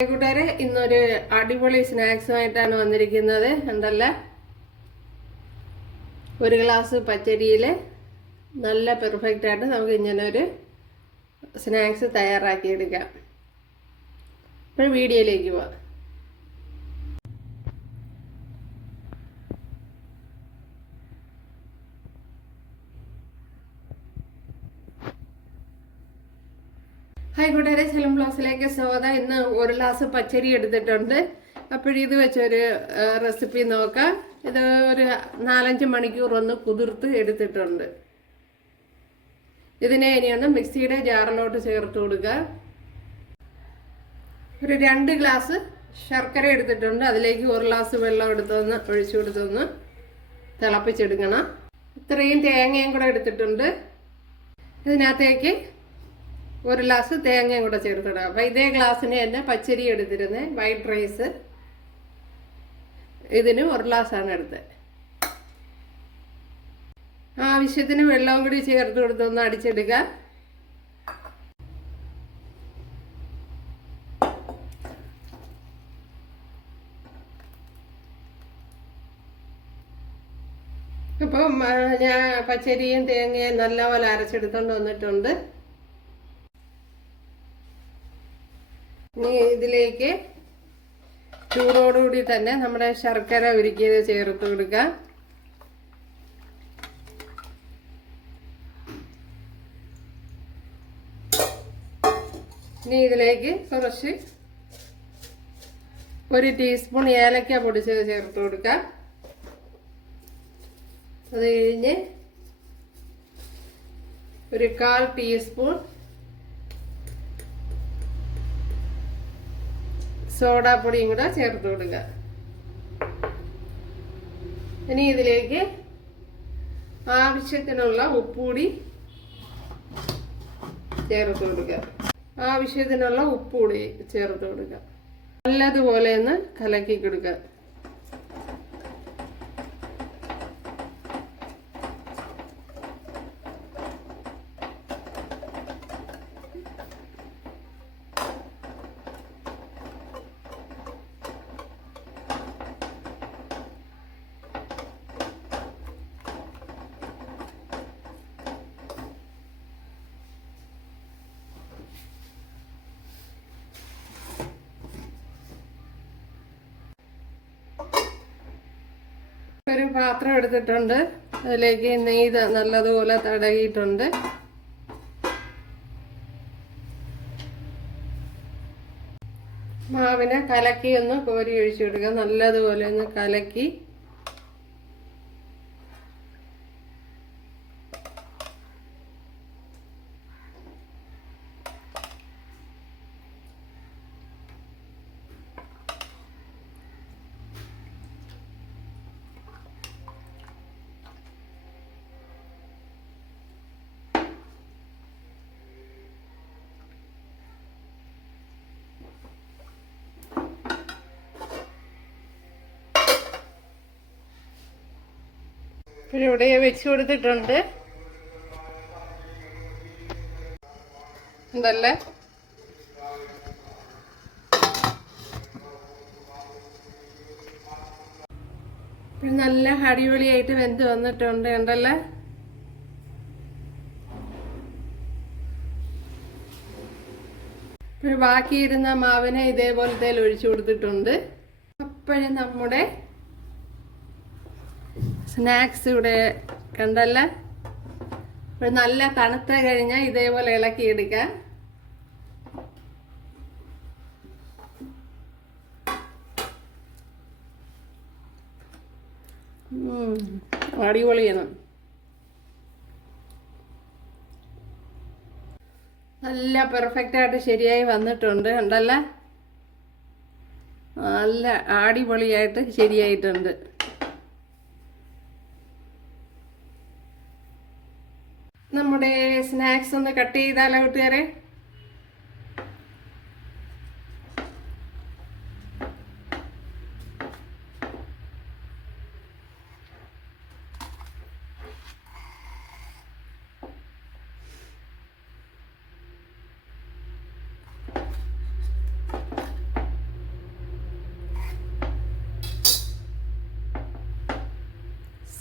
കൂട്ടുകാരെ, ഇന്നൊരു അടിപൊളി സ്നാക്സുമായിട്ടാണ് വന്നിരിക്കുന്നത്. ഉണ്ടല്ല, ഒരു ഗ്ലാസ് പച്ചരിയിൽ നല്ല പെർഫെക്റ്റ് ആയിട്ട് നമുക്ക് ഇങ്ങനെ ഒരു സ്നാക്സ് തയ്യാറാക്കിയെടുക്കാം. ഇപ്പോൾ വീഡിയോയിലേക്ക് പോവാം. ഹായ് കൂട്ടുകാരെ, സെലം ബ്ലോഗ്സിലേക്ക് സ്വാഗതം. ഇന്ന് ഒരു ഗ്ലാസ് പച്ചരി എടുത്തിട്ടുണ്ട്. അപ്പോഴിത് വെച്ചൊരു റെസിപ്പി നോക്കാം. ഇത് ഒരു 4-5 മണിക്കൂർ ഒന്ന് കുതിർത്ത് എടുത്തിട്ടുണ്ട്. ഇതിനെ ഇനിയൊന്ന് മിക്സിയുടെ ജാറിലോട്ട് ചേർത്ത് കൊടുക്കുക. ഒരു 2 ഗ്ലാസ് ശർക്കര എടുത്തിട്ടുണ്ട്. അതിലേക്ക് 1 ഗ്ലാസ് വെള്ളം ഒഴിച്ചു കൊടുത്തൊന്ന് തിളപ്പിച്ചെടുക്കണം. ഇത്രയും തേങ്ങയും കൂടെ എടുത്തിട്ടുണ്ട്. ഇതിനകത്തേക്ക് 1 ഗ്ലാസ് തേങ്ങയും കൂടെ ചേർത്തിടുക. അപ്പം ഇതേ ഗ്ലാസ്സിന് തന്നെ പച്ചരി എടുത്തിരുന്നത്, വൈറ്റ് റൈസ്. ഇതിന് 1 ഗ്ലാസ്സാണ് എടുത്തത്. ആവശ്യത്തിന് വെള്ളവും കൂടി ചേർത്ത് കൊടുത്തൊന്ന് അടിച്ചെടുക്കുക. അപ്പം ഞാൻ പച്ചരിയും തേങ്ങയും നല്ലപോലെ അരച്ചെടുത്തോണ്ട് വന്നിട്ടുണ്ട്. ഇനി ഇതിലേക്ക് ചൂടോടുകൂടി തന്നെ നമ്മുടെ ശർക്കര ഉരുക്കിയത് ചേർത്ത് കൊടുക്കുക. ഇനി ഇതിലേക്ക് കുറച്ച് 1 ടീസ്പൂൺ ഏലക്ക പൊടിച്ചത് ചേർത്ത് കൊടുക്കുക. അത് കഴിഞ്ഞ് ഒരു 1/4 ടീസ്പൂൺ സോഡാപ്പൊടിയും കൂടെ ചേർത്ത് കൊടുക്കുക. ഇനി ഇതിലേക്ക് ആവശ്യത്തിനുള്ള ഉപ്പുകൂടി ചേർത്ത് കൊടുക്കുക. ആവശ്യത്തിനുള്ള ഉപ്പുകൂടി ചേർത്ത് കൊടുക്കുക. നല്ലതുപോലെ ഒന്ന് കലക്കി കൊടുക്കുക. ഒരു പാത്രം എടുത്തിട്ടുണ്ട്. അതിലേക്ക് നെയ്യ് നല്ലതുപോലെ തടകിയിട്ടുണ്ട്. മാവിനെ കലക്കി ഒന്ന് കോരി ഒഴിച്ചു കൊടുക്കുക. നല്ലതുപോലെ ഒന്ന് കലക്കി ഇവിടെ വെച്ച് കൊടുത്തിട്ടുണ്ട്. ഉണ്ടല്ലേ, നല്ല അടിപൊളിയായിട്ട് വെന്ത് വന്നിട്ടുണ്ട്. ഉണ്ടല്ലേ, ബാക്കിയിരുന്ന മാവിനെ ഇതേപോലത്തെ ഒഴിച്ചു കൊടുത്തിട്ടുണ്ട്. അപ്പോഴും നമ്മുടെ സ്നാക്സ് ഇവിടെ കണ്ടല്ല. നല്ല തണുത്ത കഴിഞ്ഞാൽ ഇതേപോലെ ഇളക്കിയെടുക്കാം. അടിപൊളിയാണ്. നല്ല പെർഫെക്റ്റ് ആയിട്ട് ശരിയായി വന്നിട്ടുണ്ട്. ഉണ്ടല്ല, നല്ല അടിപൊളിയായിട്ട് ശരിയായിട്ടുണ്ട്. നമ്മുടെ സ്നാക്സ് ഒന്ന് കട്ട് ചെയ്താലോ കൂട്ടുകാരെ?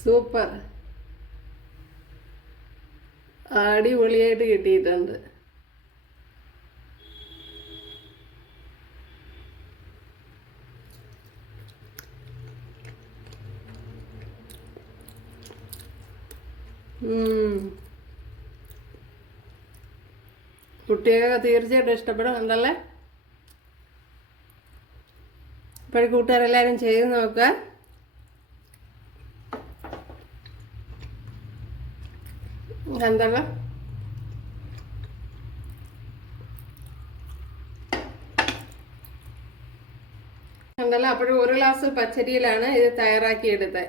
സൂപ്പർ, അടിപൊളിയായിട്ട് കിട്ടിയിട്ടുണ്ട്. കുട്ടികൾക്ക് തീർച്ചയായിട്ടും ഇഷ്ടപ്പെടും. ഉണ്ടല്ലേ? ഇപ്പോഴും കൂട്ടുകാരെല്ലാവരും ചെയ്ത് നോക്കുക. എന്തല്ല എന്തല്ല അപ്പോഴും 1 ഗ്ലാസ് പച്ചരിയിലാണ് ഇത് തയ്യാറാക്കിയെടുത്തത്.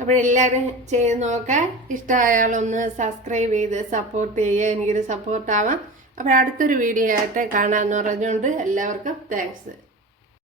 അപ്പോഴെല്ലാവരും ചെയ്ത് നോക്കാൻ. ഇഷ്ടമായാലൊന്ന് സബ്സ്ക്രൈബ് ചെയ്ത് സപ്പോർട്ട് ചെയ്യുക. എനിക്കൊരു സപ്പോർട്ടാവാം. അപ്പോൾ അടുത്തൊരു വീഡിയോ ആയിട്ട് കാണാമെന്ന് പറഞ്ഞുകൊണ്ട് എല്ലാവർക്കും താങ്ക്സ്.